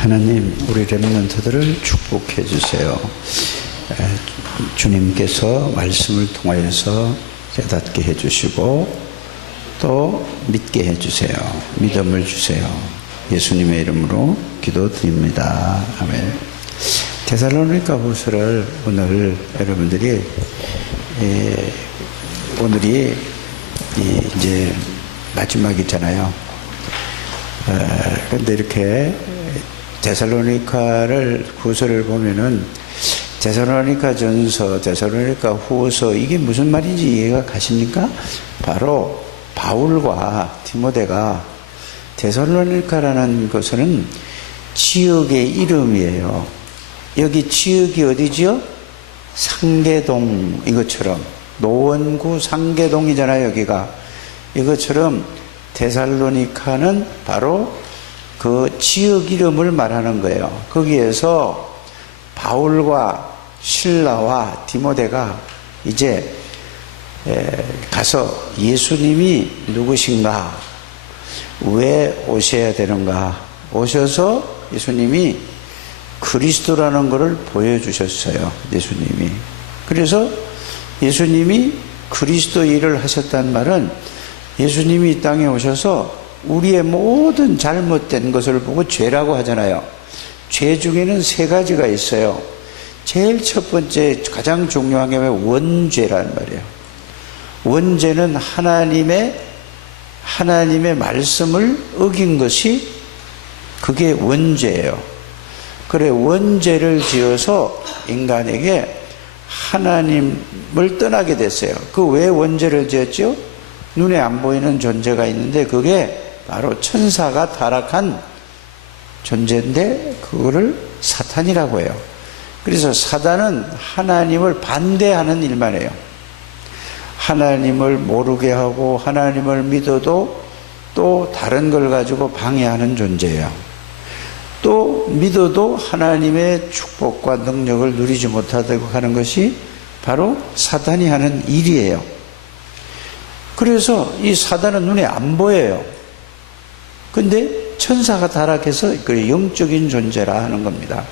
하나님, 우리 렘넌트들을 축복해 주세요. 주님께서 말씀을 통하여서 깨닫게 해 주시고 또 믿게 해 주세요. 믿음을 주세요. 예수님의 이름으로 기도드립니다. 아멘. 데살로니가 후서를 오늘 여러분들이 오늘이 이제 마지막이잖아요. 그런데 이렇게 데살로니카를 후서를 보면은 데살로니가 전서, 데살로니가 후서 이게 무슨 말인지 이해가 가십니까? 바로 바울과 디모데가 데살로니카라는 것은 지역의 이름이에요. 여기 지역이 어디지요? 상계동, 이것처럼 노원구 상계동이잖아요. 여기가 이것처럼 데살로니카는 바로 그 지역 이름을 말하는 거예요. 거기에서 바울과 실라와 디모데가 이제 가서 예수님이 누구신가, 왜 오셔야 되는가, 오셔서 예수님이 그리스도라는 것을 보여주셨어요. 예수님이. 그래서 예수님이 그리스도 일을 하셨단 말은 예수님이 이 땅에 오셔서 우리의 모든 잘못된 것을 보고 죄라고 하잖아요. 죄 중에는 세 가지가 있어요. 제일 첫 번째 가장 중요한 게 원죄란 말이에요. 원죄는 하나님의 말씀을 어긴 것이 그게 원죄예요. 그래, 원죄를 지어서 인간에게 하나님을 떠나게 됐어요. 그 왜 원죄를 지었죠? 눈에 안 보이는 존재가 있는데 그게 바로 천사가 타락한 존재인데 그거를 사탄이라고 해요. 그래서 사단은 하나님을 반대하는 일만 해요. 하나님을 모르게 하고 하나님을 믿어도 또 다른 걸 가지고 방해하는 존재예요. 또 믿어도 하나님의 축복과 능력을 누리지 못하도록 하는 것이 바로 사단이 하는 일이에요. 그래서 이 사단은 눈에 안 보여요. 근데 천사가 타락해서 영적인 존재라 하는 겁니다.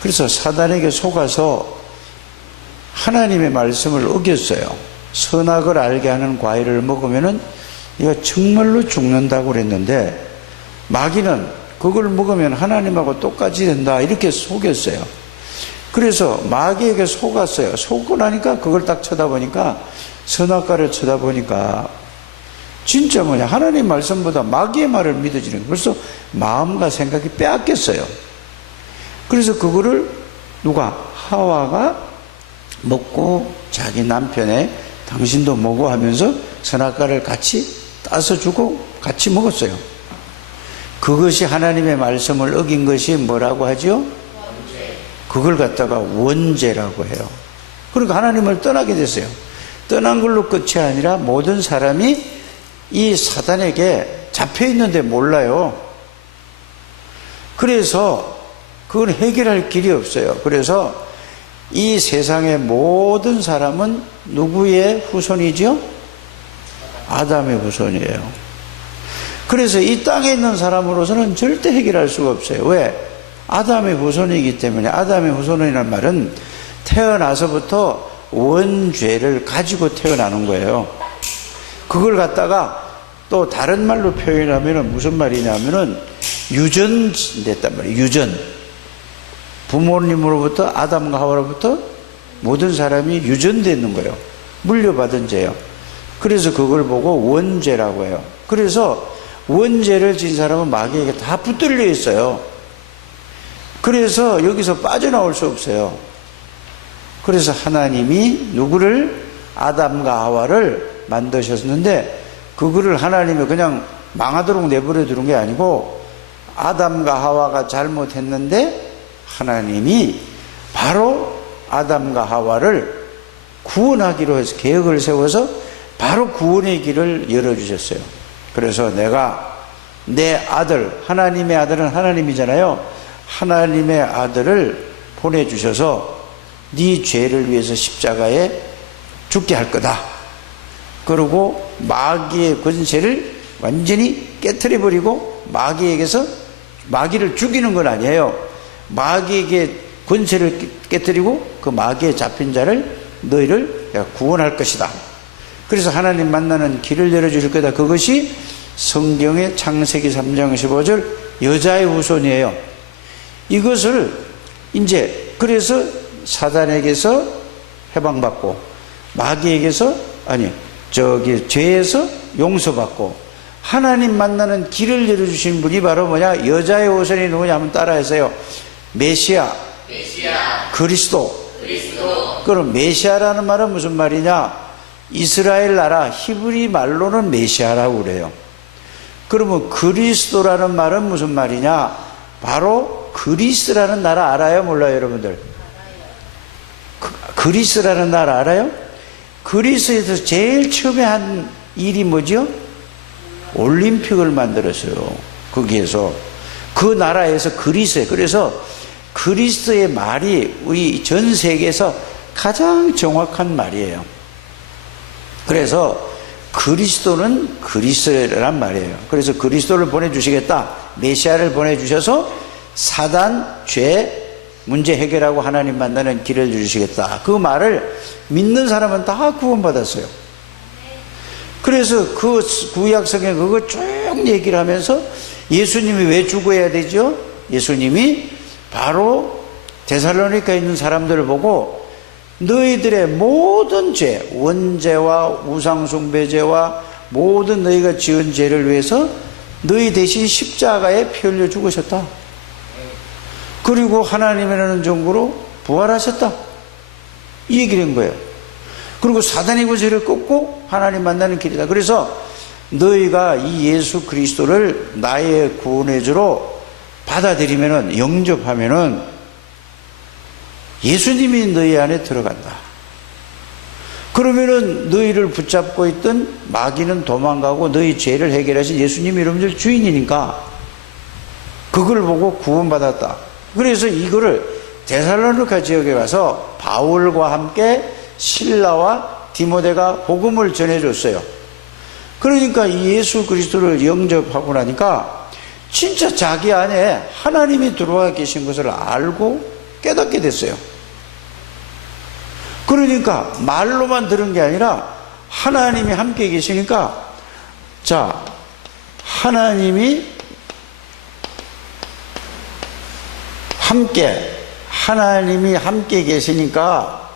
그래서 사단에게 속아서 하나님의 말씀을 어겼어요. 선악을 알게 하는 과일을 먹으면은 이거 정말로 죽는다고 그랬는데 마귀는 그걸 먹으면 하나님하고 똑같이 된다 이렇게 속였어요. 그래서 마귀에게 속았어요. 속고 나니까 그걸 딱 쳐다보니까 선악과를 쳐다보니까 진짜 하나님 말씀보다 마귀의 말을 믿어지는 거예요. 벌써 마음과 생각이 빼앗겼어요. 그래서 그거를 누가? 하와가 먹고 자기 남편에 당신도 먹어 하면서 선악과를 같이 따서 주고 같이 먹었어요. 그것이 하나님의 말씀을 어긴 것이 뭐라고 하죠? 그걸 갖다가 원죄라고 해요. 그러니까 하나님을 떠나게 됐어요. 떠난 걸로 끝이 아니라 모든 사람이 이 사단에게 잡혀 있는데 몰라요. 그래서 그걸 해결할 길이 없어요. 그래서 이 세상의 모든 사람은 누구의 후손이죠? 아담의 후손이에요. 그래서 이 땅에 있는 사람으로서는 절대 해결할 수가 없어요. 왜? 아담의 후손이기 때문에. 아담의 후손이라는 말은 태어나서부터 원죄를 가지고 태어나는 거예요. 그걸 또 다른 말로 표현하면 무슨 말이냐면은 유전됐단 말이에요. 유전. 부모님으로부터 아담과 하와로부터 모든 사람이 유전되는 거예요. 물려받은 죄요. 그래서 그걸 보고 원죄라고 해요. 그래서 원죄를 진 사람은 마귀에게 다 붙들려 있어요. 그래서 여기서 빠져나올 수 없어요. 그래서 하나님이 누구를? 아담과 하와를 만드셨는데 그거를 하나님이 그냥 망하도록 내버려 두는 게 아니고 아담과 하와가 잘못했는데 하나님이 바로 아담과 하와를 구원하기로 해서 계획을 세워서 바로 구원의 길을 열어주셨어요. 그래서 내가 내 아들, 하나님의 아들은 하나님이잖아요. 하나님의 아들을 보내주셔서 네 죄를 위해서 십자가에 죽게 할 거다. 그리고 마귀의 권세를 완전히 깨트려버리고 마귀에게서 마귀를 죽이는 건 아니에요. 마귀에게 권세를 깨뜨리고 그 마귀에 잡힌 자를 너희를 내가 구원할 것이다. 그래서 하나님 만나는 길을 열어줄 거다. 그것이 성경의 창세기 3장 15절 여자의 후손이에요. 이것을 이제 그래서 사단에게서 해방받고 마귀에게서 죄에서 용서받고 하나님 만나는 길을 열어주신 분이 바로 뭐냐? 여자의 후손이 누구냐 하면 따라해서요. 메시아. 그리스도. 그럼 메시아라는 말은 무슨 말이냐? 이스라엘 나라 히브리 말로는 메시아라고 그래요. 그러면 그리스도라는 말은 무슨 말이냐? 바로 그리스라는 나라 알아요? 몰라요 여러분들? 그리스라는 나라 알아요? 그리스에서 제일 처음에 한 일이 뭐죠? 올림픽을 만들었어요. 거기에서 그 나라에서 그리스에. 그래서 그리스의 말이 우리 전 세계에서 가장 정확한 말이에요. 그래서 그리스도는 그리스란 말이에요. 그래서 그리스도를 보내주시겠다. 메시아를 보내주셔서 사단, 죄, 문제 해결하고 하나님 만나는 길을 주시겠다. 그 말을 믿는 사람은 다 구원받았어요. 그래서 그 구약성경 그거 쭉 얘기를 하면서 예수님이 왜 죽어야 되죠? 예수님이 바로 데살로니카에 있는 사람들을 보고 너희들의 모든 죄, 원죄와 우상숭배죄와 모든 너희가 지은 죄를 위해서 너희 대신 십자가에 피 흘려 죽으셨다. 그리고 하나님이라는 정보로 부활하셨다. 이 얘기를 한 거예요. 그리고 사단의 권세를 꺾고 하나님 만나는 길이다. 그래서 너희가 이 예수 그리스도를 나의 구원의 주로 받아들이면은, 영접하면은 예수님이 너희 안에 들어간다. 그러면은 너희를 붙잡고 있던 마귀는 도망가고 너희 죄를 해결하신 예수님이 여러분들 주인이니까 그걸 보고 구원받았다. 그래서 이거를 데살로니가 지역에 가서 바울과 함께 실라와 디모데가 복음을 전해줬어요. 그러니까 예수 그리스도를 영접하고 나니까 진짜 자기 안에 하나님이 들어와 계신 것을 알고 깨닫게 됐어요. 그러니까 말로만 들은 게 아니라 하나님이 함께 계시니까, 자, 하나님이 함께 계시니까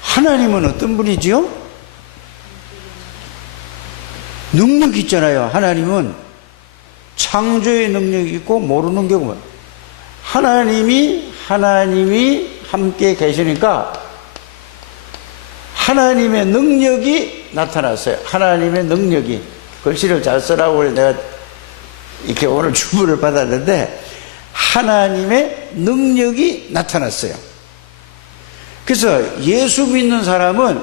하나님은 어떤 분이지요? 능력이 있잖아요. 하나님은 창조의 능력이 있고 모르는 게 없어요. 하나님이 함께 계시니까 하나님의 능력이 나타났어요. 하나님의 능력이. 글씨를 잘 쓰라고 내가 이렇게 오늘 주문을 받았는데 하나님의 능력이 나타났어요. 그래서 예수 믿는 사람은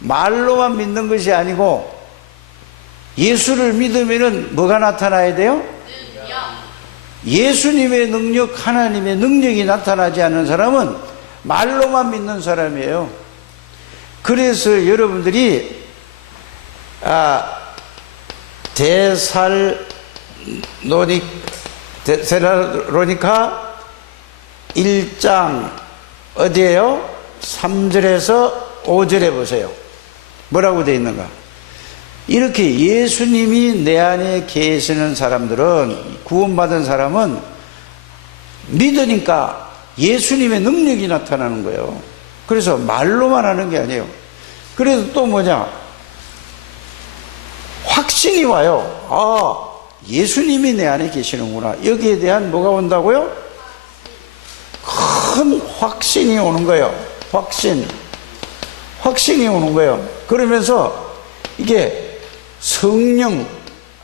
말로만 믿는 것이 아니고 예수를 믿으면 뭐가 나타나야 돼요? 예수님의 능력, 하나님의 능력이 나타나지 않는 사람은 말로만 믿는 사람이에요. 그래서 여러분들이 데살로니가 1장 어디에요? 3절에서 5절에 보세요. 뭐라고 되어 있는가? 이렇게 예수님이 내 안에 계시는 사람들은, 구원받은 사람은 믿으니까 예수님의 능력이 나타나는 거예요. 그래서 말로만 하는 게 아니에요. 그래서 또 뭐냐? 확신이 와요. 예수님이 내 안에 계시는구나. 여기에 대한 뭐가 온다고요? 큰 확신이 오는 거예요. 확신이 오는 거예요. 그러면서 이게 성령,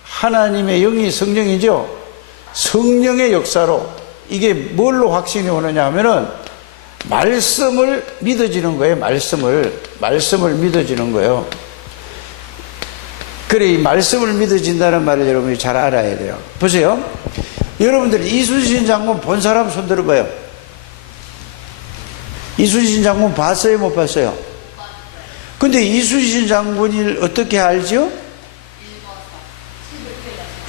하나님의 영이 성령이죠. 성령의 역사로 이게 뭘로 확신이 오느냐 하면은 말씀을 믿어지는 거예요. 말씀을 믿어지는 거예요. 그래, 이 말씀을 믿어진다는 말을 여러분이 잘 알아야 돼요. 보세요. 여러분들 이순신 장군 본 사람 손 들어봐요. 이순신 장군 봤어요, 못 봤어요? 근데 이순신 장군을 어떻게 알죠?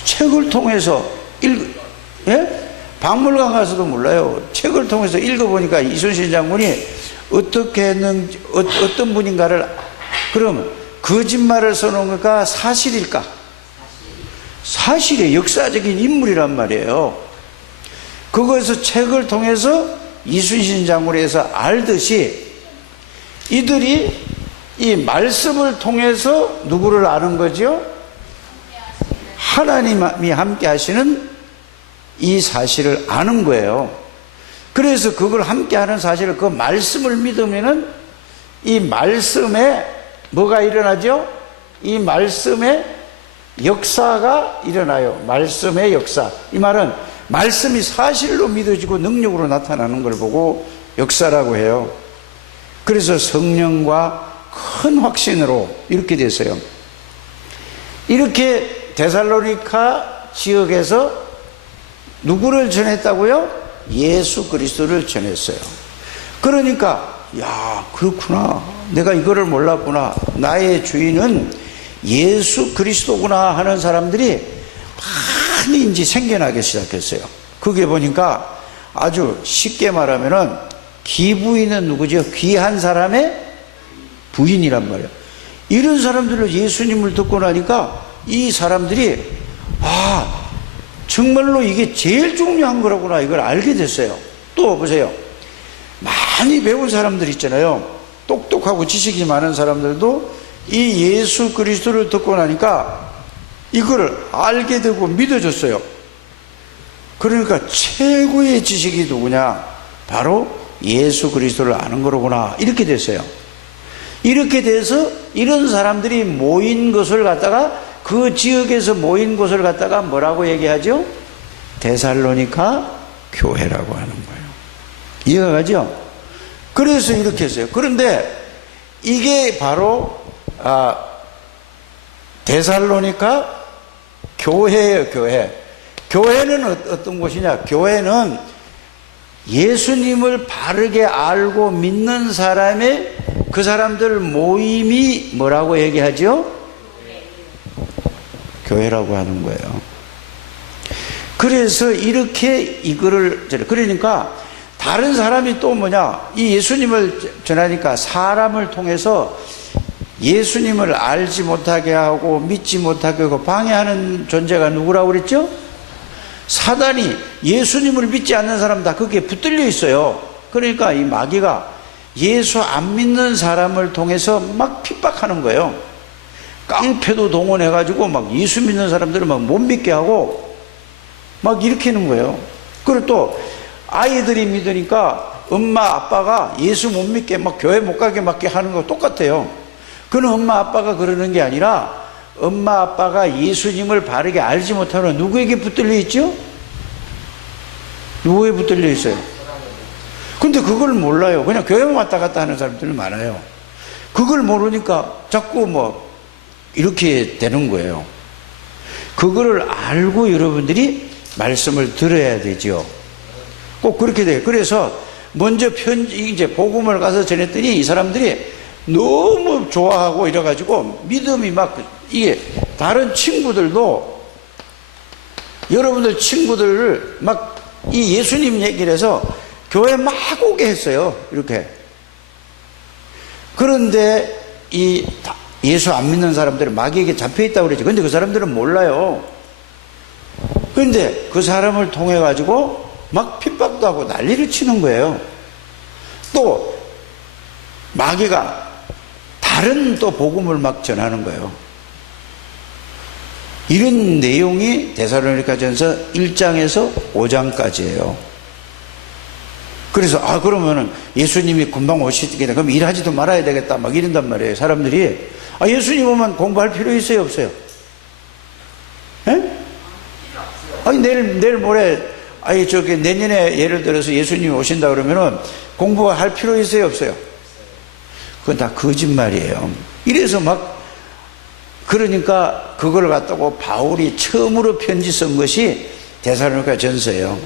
책을 통해서 예? 박물관 가서도 몰라요. 책을 통해서 읽어보니까 이순신 장군이 어떻게 했는지, 어떤 분인가를, 그럼 거짓말을 써놓은 것과 사실일까? 사실의 역사적인 인물이란 말이에요. 그것에서 책을 통해서 이순신 장군에서 알듯이 이들이 이 말씀을 통해서 누구를 아는 거죠? 하나님이 함께 하시는 이 사실을 아는 거예요. 그래서 그걸 함께 하는 사실을, 그 말씀을 믿으면은 이 말씀에 뭐가 일어나죠? 이 말씀에 역사가 일어나요. 말씀의 역사. 이 말은 말씀이 사실로 믿어지고 능력으로 나타나는 걸 보고 역사라고 해요. 그래서 성령과 큰 확신으로 이렇게 됐어요. 이렇게 데살로니가 지역에서 누구를 전했다고요? 예수 그리스도를 전했어요. 그러니까 야, 그렇구나, 내가 이거를 몰랐구나, 나의 주인은 예수 그리스도구나 하는 사람들이 많이 이제 생겨나기 시작했어요. 그게 보니까 아주 쉽게 말하면은 기부인은 누구죠? 귀한 사람의 부인이란 말이에요. 이런 사람들로 예수님을 듣고 나니까 이 사람들이 정말로 이게 제일 중요한 거라구나, 이걸 알게 됐어요. 또 보세요. 많이 배운 사람들 있잖아요. 똑똑하고 지식이 많은 사람들도 이 예수 그리스도를 듣고 나니까 이거를 알게 되고 믿어졌어요. 그러니까 최고의 지식이 누구냐? 바로 예수 그리스도를 아는 거로구나, 이렇게 됐어요. 이렇게 돼서 이런 사람들이 모인 것을 갖다가, 그 지역에서 모인 곳을 갖다가 뭐라고 얘기하죠? 데살로니가 교회라고 하는 거예요. 이해가 가죠? 그래서 이렇게 했어요. 그런데 이게 바로 데살로니가 교회예요. 교회. 교회는 어떤 곳이냐? 교회는 예수님을 바르게 알고 믿는 사람의, 그 사람들 모임이 뭐라고 얘기하죠? 교회라고 하는 거예요. 그래서 이렇게 이거를, 그러니까 다른 사람이 또 뭐냐, 이 예수님을 전하니까 사람을 통해서 예수님을 알지 못하게 하고 믿지 못하게 하고 방해하는 존재가 누구라고 그랬죠? 사단이. 예수님을 믿지 않는 사람 다 거기에 붙들려 있어요. 그러니까 이 마귀가 예수 안 믿는 사람을 통해서 막 핍박하는 거예요. 깡패도 동원해가지고 막 예수 믿는 사람들을 막 못 믿게 하고 막 일으키는 거예요. 그리고 또 아이들이 믿으니까 엄마 아빠가 예수 못 믿게 막 교회 못 가게 막 하는 거 똑같아요. 그는 엄마 아빠가 그러는 게 아니라 엄마 아빠가 예수님을 바르게 알지 못하는 누구에게 붙들려 있죠? 누구에 붙들려 있어요? 근데 그걸 몰라요. 그냥 교회만 왔다 갔다 하는 사람들이 많아요. 그걸 모르니까 자꾸 뭐 이렇게 되는 거예요. 그거를 알고 여러분들이 말씀을 들어야 되죠. 꼭 그렇게 돼요. 그래서 먼저 이제 복음을 가서 전했더니 이 사람들이 너무 좋아하고 이래가지고 믿음이 막, 이게 다른 친구들도, 여러분들 친구들을 막 이 예수님 얘기를 해서 교회 막 오게 했어요. 이렇게. 그런데 이 예수 안 믿는 사람들은 마귀에게 잡혀있다고 그랬죠. 근데 그 사람들은 몰라요. 근데 그 사람을 통해 가지고 막 핍박도 하고 난리를 치는 거예요. 또 마귀가 다른 또 복음을 막 전하는 거예요. 이런 내용이 데살로니가전서 1장에서 5장까지예요. 그래서 그러면은 예수님이 금방 오시겠다, 그럼 일하지도 말아야 되겠다, 막 이런단 말이에요. 사람들이. 예수님 오면 공부할 필요 있어요, 없어요? 예? 아니 내일 모레, 내년에 예를 들어서 예수님이 오신다 그러면은 공부할 필요 있어요, 없어요? 그건 다 거짓말이에요. 이래서 막, 그러니까 그걸 갖다고 바울이 처음으로 편지 쓴 것이 데살로니가 전서예요.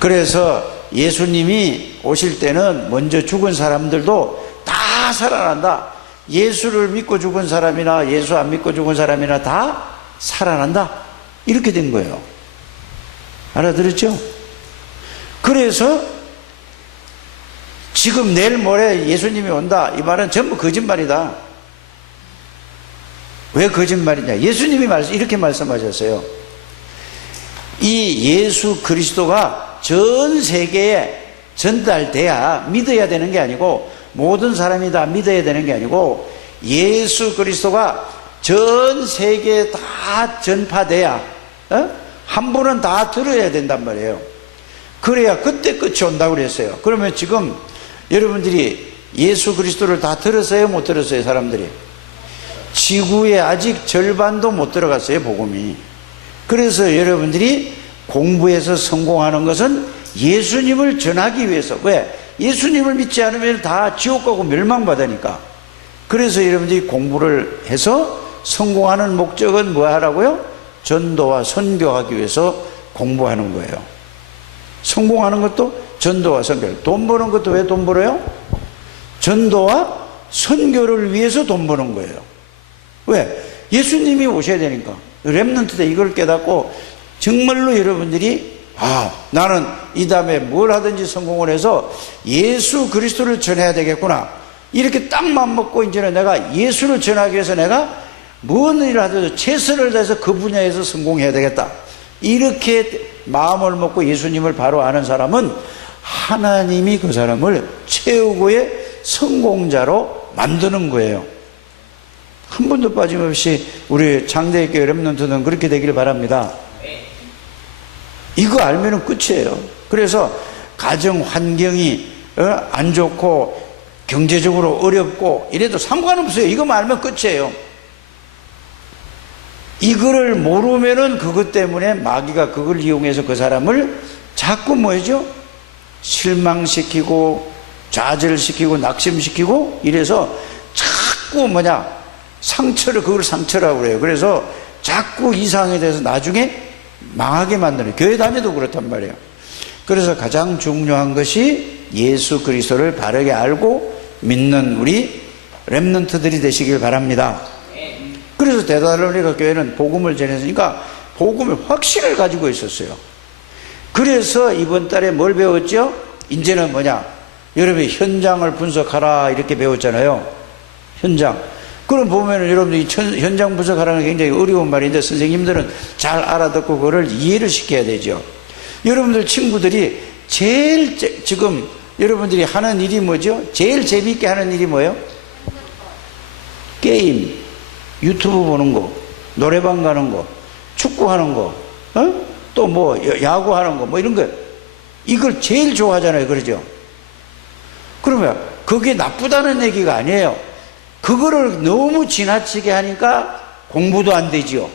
그래서 예수님이 오실 때는 먼저 죽은 사람들도 다 살아난다. 예수를 믿고 죽은 사람이나 예수 안 믿고 죽은 사람이나 다 살아난다. 이렇게 된 거예요. 알아들었죠? 그래서 지금 내일 모레 예수님이 온다, 이 말은 전부 거짓말이다. 왜 거짓말이냐? 예수님이 이렇게 말씀하셨어요. 이 예수 그리스도가 전 세계에 전달돼야 믿어야 되는 게 아니고, 모든 사람이 다 믿어야 되는 게 아니고, 예수 그리스도가 전 세계에 다 전파돼야, 한 분은 다 들어야 된단 말이에요. 그래야 그때 끝이 온다고 그랬어요. 그러면 지금 여러분들이 예수 그리스도를 다 들었어요? 못 들었어요? 사람들이 지구에 아직 절반도 못 들어갔어요, 복음이. 그래서 여러분들이 공부해서 성공하는 것은 예수님을 전하기 위해서. 왜? 예수님을 믿지 않으면 다 지옥 가고 멸망받으니까. 그래서 여러분들이 공부를 해서 성공하는 목적은 뭐 하라고요? 전도와 선교하기 위해서 공부하는 거예요. 성공하는 것도 전도와 선교. 돈 버는 것도 왜 돈 벌어요? 전도와 선교를 위해서 돈 버는 거예요. 왜? 예수님이 오셔야 되니까. 렘넌트 때 이걸 깨닫고 정말로 여러분들이 나는 이 다음에 뭘 하든지 성공을 해서 예수 그리스도를 전해야 되겠구나, 이렇게 딱 맘먹고 이제는 내가 예수를 전하기 위해서 내가 뭔 일을 하더라도 최선을 다해서 그 분야에서 성공해야 되겠다, 이렇게 마음을 먹고 예수님을 바로 아는 사람은 하나님이 그 사람을 최고의 성공자로 만드는 거예요. 한 번도 빠짐없이 우리 장대교회 렘넌트는 그렇게 되기를 바랍니다. 이거 알면은 끝이에요. 그래서 가정 환경이 안 좋고 경제적으로 어렵고 이래도 상관없어요. 이거만 알면 끝이에요. 이거를 모르면은 그것 때문에 마귀가 그걸 이용해서 그 사람을 자꾸 뭐죠? 실망시키고 좌절시키고 낙심시키고 이래서 자꾸 그걸 상처라고 그래요. 그래서 자꾸 이상에 대해서 나중에 망하게 만드는, 교회 다녀도 그렇단 말이에요. 그래서 가장 중요한 것이 예수 그리스도를 바르게 알고 믿는 우리 렘넌트들이 되시길 바랍니다. 그래서 데살로니가 교회는 복음을 전했으니까 복음의 확신을 가지고 있었어요. 그래서 이번 달에 뭘 배웠죠? 이제는 여러분이 현장을 분석하라 이렇게 배웠잖아요. 현장. 그럼 보면은 여러분들이 현장 분석하라는 게 굉장히 어려운 말인데 선생님들은 잘 알아듣고 그거를 이해를 시켜야 되죠. 여러분들 친구들이 제일 지금 여러분들이 하는 일이 뭐죠? 제일 재미있게 하는 일이 뭐예요? 게임, 유튜브 보는 거, 노래방 가는 거, 축구하는 거, 또 야구하는 거, 이런 거. 이걸 제일 좋아하잖아요. 그러죠? 그러면 그게 나쁘다는 얘기가 아니에요. 그거를 너무 지나치게 하니까 공부도 안 되지요.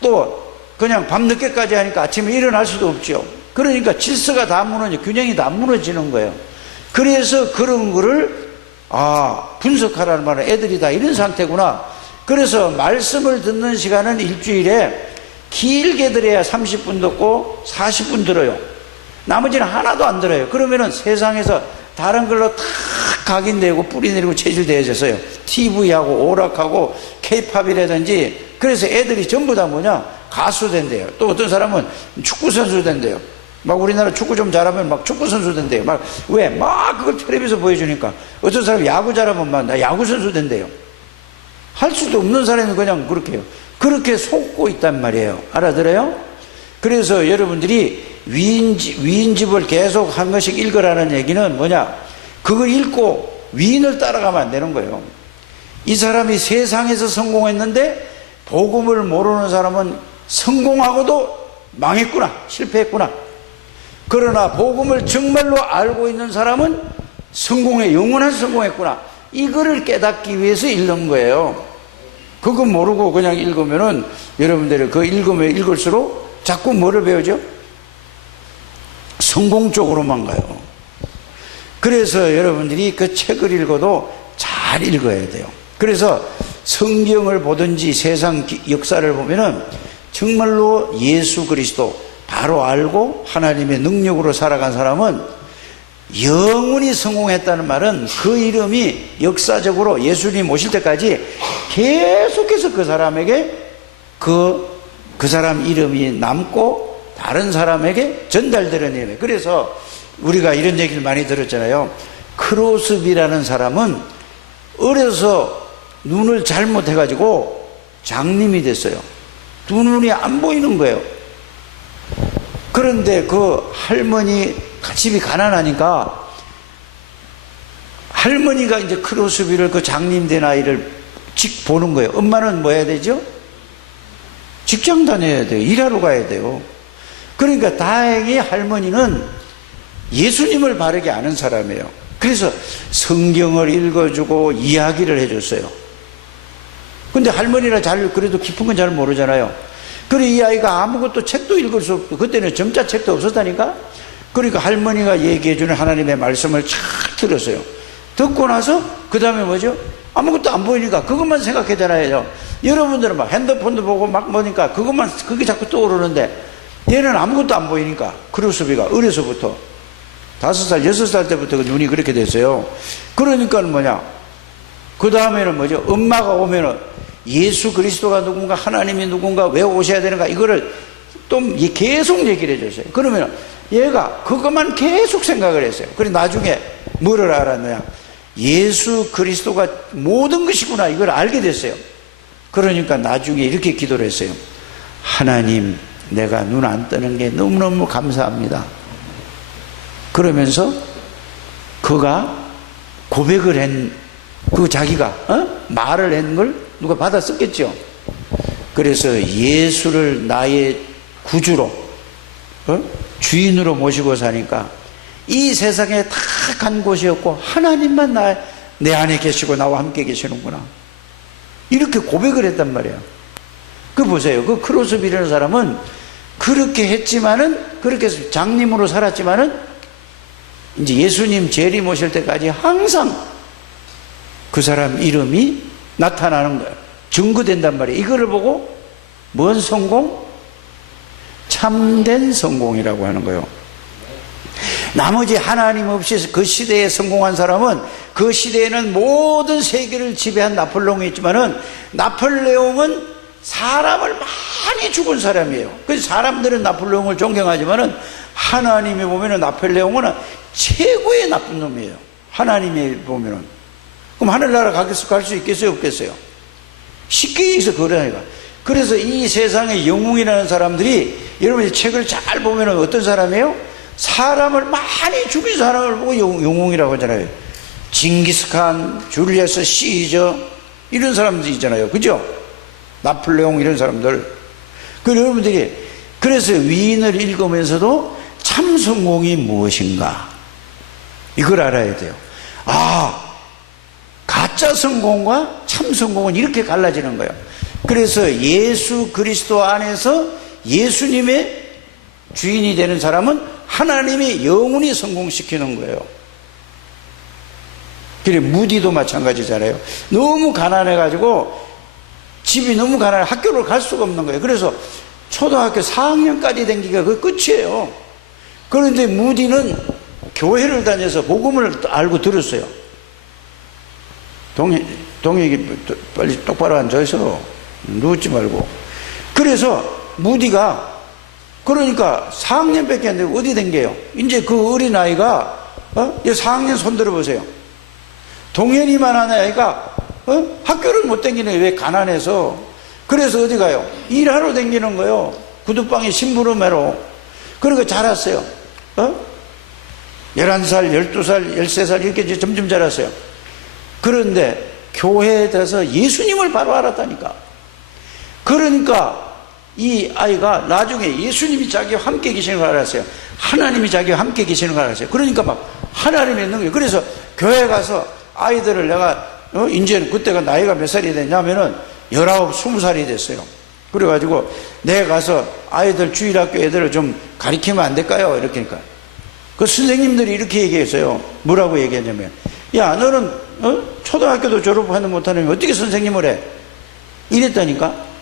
또 그냥 밤늦게까지 하니까 아침에 일어날 수도 없죠. 그러니까 질서가 다 무너지고 균형이 다 무너지는 거예요. 그래서 그런 거를 분석하라는 말은 애들이 다 이런 상태구나. 그래서 말씀을 듣는 시간은 일주일에 길게 들어야 30분 듣고 40분 들어요. 나머지는 하나도 안 들어요. 그러면은 세상에서 다른 걸로 다 각인되고 뿌리내리고 체질되어졌어요. TV하고 오락하고 K-팝이라든지. 그래서 애들이 전부 다 가수 된대요. 또 어떤 사람은 축구선수 된대요. 우리나라 축구 좀 잘하면 축구선수 된대요. 왜? 그걸 텔레비에서 보여주니까. 어떤 사람이 야구 잘하면 나 야구선수 된대요. 할 수도 없는 사람이 그냥 그렇게 해요. 그렇게 속고 있단 말이에요. 알아들어요? 그래서 여러분들이 위인집을 계속 한 권씩 읽으라는 얘기는 그걸 읽고 위인을 따라가면 안 되는 거예요. 이 사람이 세상에서 성공했는데 복음을 모르는 사람은 성공하고도 망했구나, 실패했구나. 그러나 복음을 정말로 알고 있는 사람은 영원한 성공했구나. 이거를 깨닫기 위해서 읽는 거예요. 그거 모르고 그냥 읽으면은 여러분들이 그거 읽으면 읽을수록 자꾸 뭐를 배우죠? 성공 쪽으로만 가요. 그래서 여러분들이 그 책을 읽어도 잘 읽어야 돼요. 그래서 성경을 보든지 세상 역사를 보면은 정말로 예수 그리스도 바로 알고 하나님의 능력으로 살아간 사람은 영원히 성공했다는 말은 그 이름이 역사적으로 예수님 오실 때까지 계속해서 그 사람에게 그 사람 이름이 남고 다른 사람에게 전달되는 예배. 그래서 우리가 이런 얘기를 많이 들었잖아요. 크로스비라는 사람은 어려서 눈을 잘못해가지고 장님이 됐어요. 두 눈이 안 보이는 거예요. 그런데 그 할머니, 집이 가난하니까 할머니가 이제 크로스비를 그 장님 된 아이를 직 보는 거예요. 엄마는 뭐 해야 되죠? 직장 다녀야 돼요. 일하러 가야 돼요. 그러니까 다행히 할머니는 예수님을 바르게 아는 사람이에요. 그래서 성경을 읽어주고 이야기를 해줬어요. 근데 할머니라 그래도 깊은 건 잘 모르잖아요. 그래 이 아이가 아무것도 책도 읽을 수 없고, 그때는 점자 책도 없었다니까. 그러니까 할머니가 얘기해주는 하나님의 말씀을 잘 들었어요. 듣고 나서 그 다음에 뭐죠? 아무것도 안 보이니까 그것만 생각하잖아요. 여러분들은 막 핸드폰도 보고 막 보니까 그게 자꾸 떠오르는데, 얘는 아무것도 안 보이니까. 크로스비가 어려서부터 5살, 6살 때부터 그 눈이 그렇게 됐어요. 그러니까 뭐냐, 그 다음에는 뭐죠? 엄마가 오면은 예수 그리스도가 누군가, 하나님이 누군가, 왜 오셔야 되는가, 이거를 또 계속 얘기를 해줬어요. 그러면 얘가 그것만 계속 생각을 했어요. 그래 나중에 뭐를 알았느냐, 예수 그리스도가 모든 것이구나, 이걸 알게 됐어요. 그러니까 나중에 이렇게 기도를 했어요. 하나님, 내가 눈 안 뜨는 게 너무너무 감사합니다. 그러면서 그가 고백을 자기가 말을 한 걸 누가 받아 썼겠죠. 그래서 예수를 나의 구주로 주인으로 모시고 사니까 이 세상에 다 간 곳이 없고 하나님만 내 안에 계시고 나와 함께 계시는구나, 이렇게 고백을 했단 말이에요. 그 보세요. 그 크로스비라는 사람은 그렇게 했지만은, 그렇게 해서 장님으로 살았지만은 이제 예수님 재림 오실 때까지 항상 그 사람 이름이 나타나는 거예요. 증거된단 말이에요. 이거를 보고 뭔 성공? 참된 성공이라고 하는 거예요. 나머지 하나님 없이 그 시대에 성공한 사람은, 그 시대에는 모든 세계를 지배한 나폴레옹이 있지만은, 나폴레옹은 사람을 많이 죽은 사람이에요. 그래서 사람들은 나폴레옹을 존경하지만은, 하나님이 보면은 나폴레옹은 최고의 나쁜 놈이에요. 하나님이 보면은. 그럼 하늘나라 갈 수 있겠어요, 없겠어요? 쉽게 얘기해서 그러니까. 그래서 이 세상의 영웅이라는 사람들이, 여러분이 책을 잘 보면은 어떤 사람이에요? 사람을 많이 죽인 사람을 보고 영웅이라고 하잖아요. 징기스칸, 줄리어스 시저, 이런 사람들 있잖아요. 그죠? 나폴레옹 이런 사람들. 여러분들이 그래서 위인을 읽으면서도 참 성공이 무엇인가, 이걸 알아야 돼요. 가짜 성공과 참 성공은 이렇게 갈라지는 거예요. 그래서 예수 그리스도 안에서 예수님의 주인이 되는 사람은 하나님이 영원히 성공시키는 거예요. 그래 무디도 마찬가지잖아요. 너무 가난해가지고, 집이 너무 가난해 학교를 갈 수가 없는 거예요. 그래서 초등학교 4학년까지 댕기기가 그 끝이에요. 그런데 무디는 교회를 다녀서 복음을 알고 들었어요. 동혁이 빨리 똑바로 앉아서 누웠지 말고. 그래서 무디가, 그러니까 4학년밖에 안 되고 어디 댕겨요? 이제 그 어린아이가 4학년 손 들어보세요. 동현이만한 아이가 학교를 못 댕기는 거예요. 왜? 가난해서. 그래서 어디 가요? 일하러 댕기는 거예요. 구두방에 심부름해로. 그러니까 자랐어요. 11살, 12살, 13살 이렇게 이제 점점 자랐어요. 그런데 교회에 들어서 예수님을 바로 알았다니까. 그러니까 이 아이가 나중에 예수님이 자기와 함께 계시는 걸 알았어요. 하나님이 자기와 함께 계시는 걸 알았어요. 그러니까 막 하나님의 능력. 그래서 교회 가서 아이들을 내가 이제는 그때가 나이가 몇 살이 됐냐면은 19, 20살이 됐어요. 그래가지고 내가 가서 아이들 주일학교 애들을 좀 가르치면 안 될까요? 이렇게 하니까 그 선생님들이 이렇게 얘기했어요. 뭐라고 얘기했냐면, 야 너는 초등학교도 졸업하는 못하는 어떻게 선생님을 해? 이랬다니까.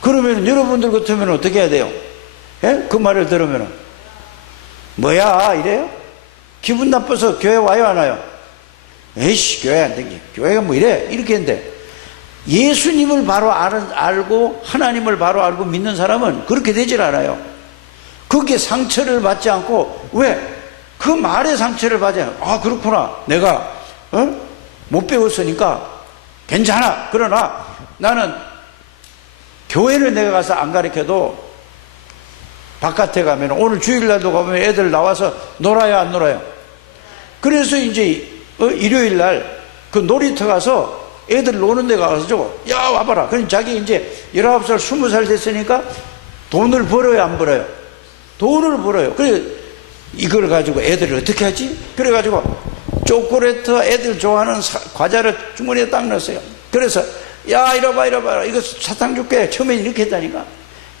그러면 여러분들 같으면 어떻게 해야 돼요? 예? 그 말을 들으면 뭐야 이래요? 기분 나빠서 교회 와요 안 와요? 에이씨 교회 안 댕기, 교회가 뭐 이래, 이렇게 했는데, 예수님을 바로 알고 하나님을 바로 알고 믿는 사람은 그렇게 되질 않아요. 거기에 상처를 받지 않고, 왜? 그 말에 상처를 받지 않고, 아, 그렇구나. 내가, 못 배웠으니까 괜찮아. 그러나 나는 교회를 내가 가서 안 가르쳐도 바깥에 가면, 오늘 주일날도 가면 애들 나와서 놀아요, 안 놀아요? 그래서 이제 일요일날 그 놀이터 가서 애들 노는 데 가서 야, 와봐라. 그럼 자기 이제 19살, 20살 됐으니까 돈을 벌어요, 안 벌어요? 돈을 벌어요. 그래, 이걸 가지고 애들을 어떻게 하지? 그래가지고 초콜릿 애들 좋아하는 과자를 주머니에 딱 넣었어요. 그래서 야, 이러봐 이거 사탕 줄게. 처음에 이렇게 했다니까.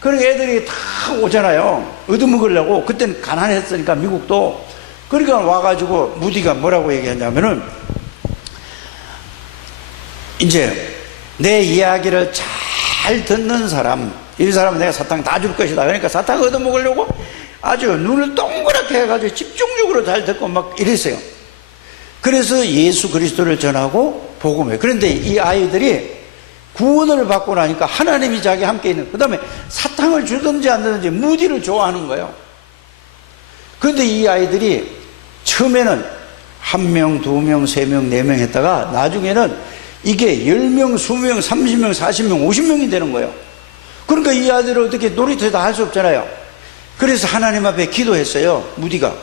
그러니까 애들이 다 오잖아요, 얻어먹으려고. 그때는 가난했으니까, 미국도. 그러니까 와가지고 무디가 뭐라고 얘기하냐면은, 이제 내 이야기를 잘 듣는 사람, 이 사람은 내가 사탕 다 줄 것이다. 그러니까 사탕 얻어먹으려고 아주 눈을 동그랗게 해가지고 집중적으로 잘 듣고 막 이랬어요. 그래서 예수 그리스도를 전하고 복음해요. 그런데 이 아이들이 구원을 받고 나니까 하나님이 자기 함께 있는, 그 다음에 사탕을 주든지 안 주든지 무디를 좋아하는 거예요. 그런데 이 아이들이 처음에는 1명, 2명, 3명, 4명 했다가 나중에는 이게 10명, 20명, 30명, 40명, 50명이 되는 거예요. 그러니까 이 아이들을 어떻게 놀이터에 다 할 수 없잖아요. 그래서 하나님 앞에 기도했어요, 무디가.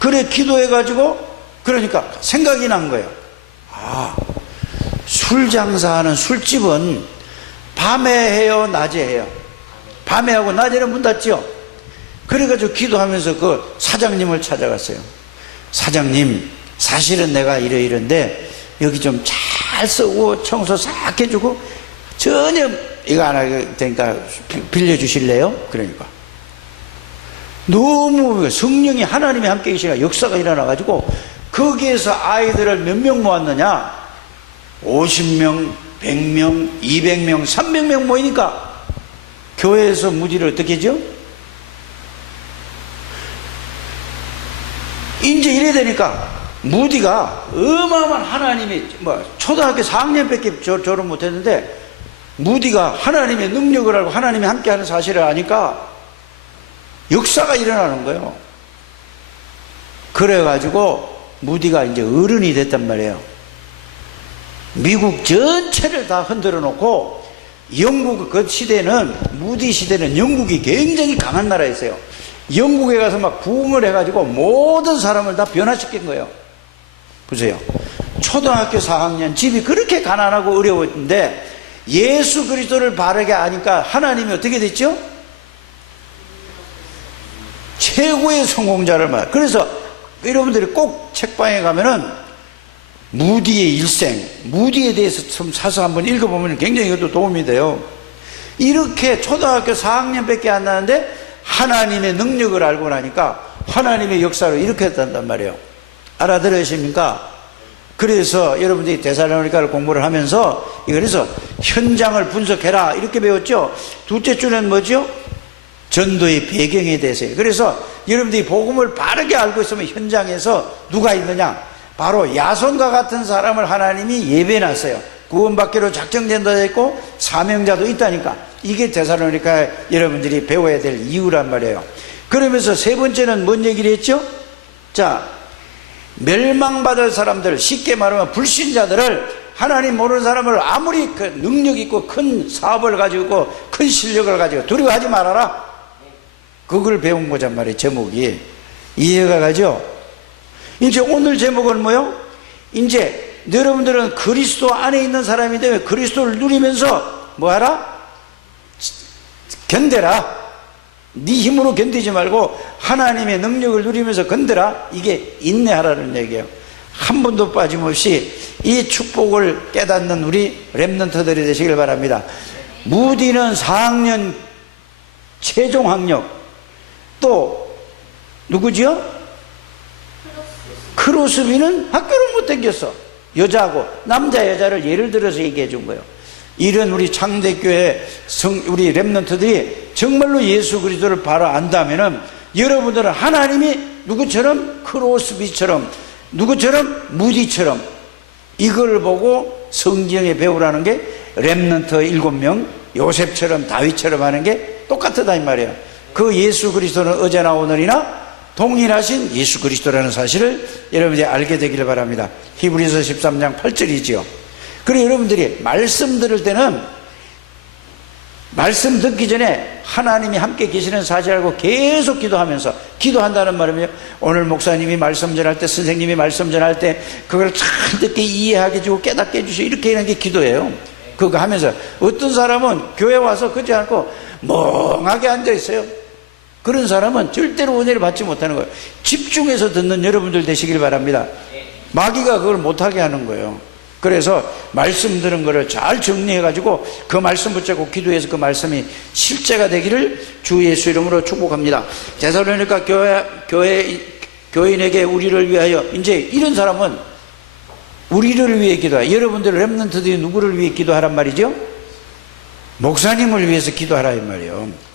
그래, 기도해가지고, 그러니까 생각이 난 거예요. 아, 술 장사하는 술집은 밤에 해요, 낮에 해요? 밤에 하고 낮에는 문 닫죠. 그래가지고 기도하면서 그 사장님을 찾아갔어요. 사장님, 사실은 내가 이러이런데 여기 좀 잘 쓰고 청소 싹 해주고 전혀 이거 안 하게 되니까 빌려주실래요? 그러니까 너무 성령이, 하나님이 함께 계시니까 역사가 일어나가지고 거기에서 아이들을 몇 명 모았느냐? 50명, 100명, 200명, 300명 모이니까 교회에서 무디를 어떻게 하죠? 이제 이래 되니까 무디가 어마어마한, 하나님이 초등학교 4학년밖에 졸업 못했는데 무디가 하나님의 능력을 알고 하나님이 함께하는 사실을 아니까 역사가 일어나는 거예요. 그래가지고 무디가 이제 어른이 됐단 말이에요. 미국 전체를 다 흔들어 놓고, 영국 그 시대는, 무디 시대는 영국이 굉장히 강한 나라였어요. 영국에 가서 막 부흥을 해가지고 모든 사람을 다 변화시킨 거예요. 보세요. 초등학교 4학년, 집이 그렇게 가난하고 어려웠는데 예수 그리스도를 바르게 아니까 하나님이 어떻게 됐죠? 최고의 성공자를 말. 그래서 여러분들이 꼭 책방에 가면은 무디의 일생, 무디에 대해서 좀 사서 한번 읽어보면 굉장히 이것도 도움이 돼요. 이렇게 초등학교 4학년밖에 안 나는데 하나님의 능력을 알고 나니까 하나님의 역사로 이렇게 했단 말이에요. 알아들으십니까? 그래서 여러분들이 데살로니가를 공부를 하면서, 그래서 현장을 분석해라 이렇게 배웠죠. 둘째 줄은 뭐죠? 전도의 배경에 대해서요. 그래서 여러분들이 복음을 바르게 알고 있으면 현장에서 누가 있느냐? 바로 야손과 같은 사람을 하나님이 예배해놨어요. 구원받기로 작정된 자 있고 사명자도 있다니까. 이게 데살로니가 여러분들이 배워야 될 이유란 말이에요. 그러면서 세 번째는 뭔 얘기를 했죠? 자, 멸망받을 사람들, 쉽게 말하면 불신자들을, 하나님 모르는 사람을 아무리 그 능력 있고 큰 사업을 가지고 큰 실력을 가지고 두려워하지 말아라. 그걸 배운 거란 말이에요. 제목이. 이해가 가죠? 이제 오늘 제목은 뭐요? 이제 여러분들은 그리스도 안에 있는 사람인데 그리스도를 누리면서 뭐하라? 견뎌라. 네 힘으로 견디지 말고 하나님의 능력을 누리면서 건드라. 이게 인내하라는 얘기예요. 한 번도 빠짐없이 이 축복을 깨닫는 우리 렘넌트들이 되시길 바랍니다. 무디는 4학년 최종 학력, 또 누구지요? 크로스비는 학교를 못 다녔어. 여자하고 남자 여자를 예를 들어서 얘기해 준 거예요. 이런 우리 창대교회 우리 렘넌트들이 정말로 예수 그리스도를 바로 안다면은 여러분들은 하나님이 누구처럼? 크로스비처럼, 누구처럼? 무디처럼 이걸 보고 성경에 배우라는 게 렘넌트 7명, 요셉처럼 다윗처럼 하는 게 똑같다 이 말이에요. 그 예수 그리스도는 어제나 오늘이나 동일하신 예수 그리스도라는 사실을 여러분들이 알게 되기를 바랍니다. 히브리서 13장 8절이지요. 그리고 여러분들이 말씀 들을 때는 말씀 듣기 전에 하나님이 함께 계시는 사실 알고 계속 기도하면서, 기도한다는 말은요, 오늘 목사님이 말씀 전할 때, 선생님이 말씀 전할 때 그걸 잘 듣게 이해하게 해주고 깨닫게 해주시고 이렇게 하는 게 기도예요. 그거 하면서 어떤 사람은 교회 와서 그러지 않고 멍하게 앉아 있어요. 그런 사람은 절대로 은혜를 받지 못하는 거예요. 집중해서 듣는 여러분들 되시길 바랍니다. 마귀가 그걸 못하게 하는 거예요. 그래서 말씀 들은 거를 잘 정리해가지고 그 말씀 붙잡고 기도해서 그 말씀이 실제가 되기를 주 예수 이름으로 축복합니다. 데살로니가 교인에게 우리를 위하여, 이제 이런 사람은 우리를 위해 기도해. 여러분들 렘넌트들이 누구를 위해 기도하란 말이죠? 목사님을 위해서 기도하라 이 말이에요.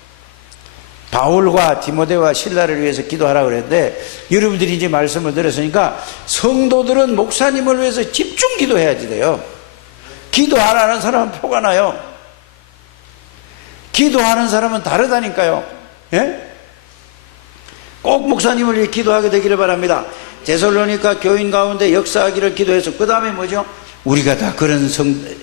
바울과 디모데와 실라를 위해서 기도하라 그랬는데, 여러분들이 이제 말씀을 들었으니까 성도들은 목사님을 위해서 집중 기도해야지 돼요. 기도 안 하는 사람은 표가 나요. 기도하는 사람은 다르다니까요. 예? 꼭 목사님을 위해 기도하게 되기를 바랍니다. 데살로니가 교인 가운데 역사하기를 기도해서, 그 다음에 뭐죠? 우리가 다 그런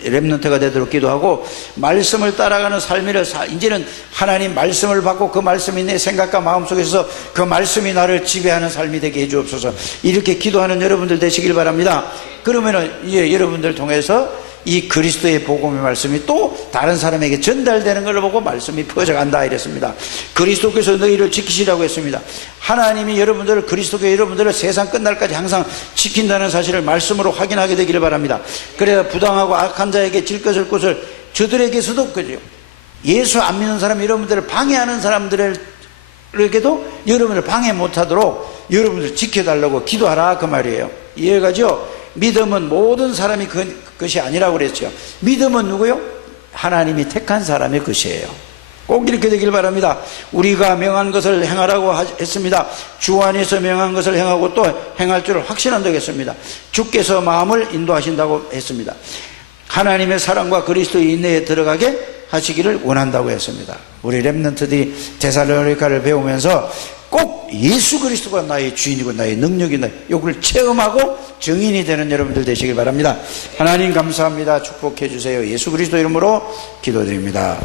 렘넌트가 되도록 기도하고, 말씀을 따라가는 삶을, 이제는 하나님 말씀을 받고 그 말씀이 내 생각과 마음속에서 그 말씀이 나를 지배하는 삶이 되게 해주옵소서. 이렇게 기도하는 여러분들 되시길 바랍니다. 그러면은 이제 여러분들 통해서 이 그리스도의 복음의 말씀이 또 다른 사람에게 전달되는 걸 보고 말씀이 퍼져간다 이랬습니다. 그리스도께서 너희를 지키시라고 했습니다. 하나님이 여러분들을, 그리스도께 여러분들을 세상 끝날까지 항상 지킨다는 사실을 말씀으로 확인하게 되기를 바랍니다. 그래야 부당하고 악한 자에게 질 것을 곳을 저들에게서도, 그죠, 예수 안 믿는 사람, 여러분들을 방해하는 사람들에게도 여러분을 방해 못하도록 여러분들 지켜달라고 기도하라 그 말이에요. 이해가죠? 믿음은 모든 사람이 것이 아니라고 그랬죠. 믿음은 누구요? 하나님이 택한 사람의 것이에요. 꼭 이렇게 되길 바랍니다. 우리가 명한 것을 행하라고 했습니다. 주 안에서 명한 것을 행하고 또 행할 줄을 확신한다고 했습니다. 주께서 마음을 인도하신다고 했습니다. 하나님의 사랑과 그리스도의 인내에 들어가게 하시기를 원한다고 했습니다. 우리 렘넌트들이 데살로니가를 배우면서 꼭 예수 그리스도가 나의 주인이고 나의 능력이다, 이걸 체험하고 증인이 되는 여러분들 되시길 바랍니다. 하나님 감사합니다. 축복해 주세요. 예수 그리스도 이름으로 기도드립니다.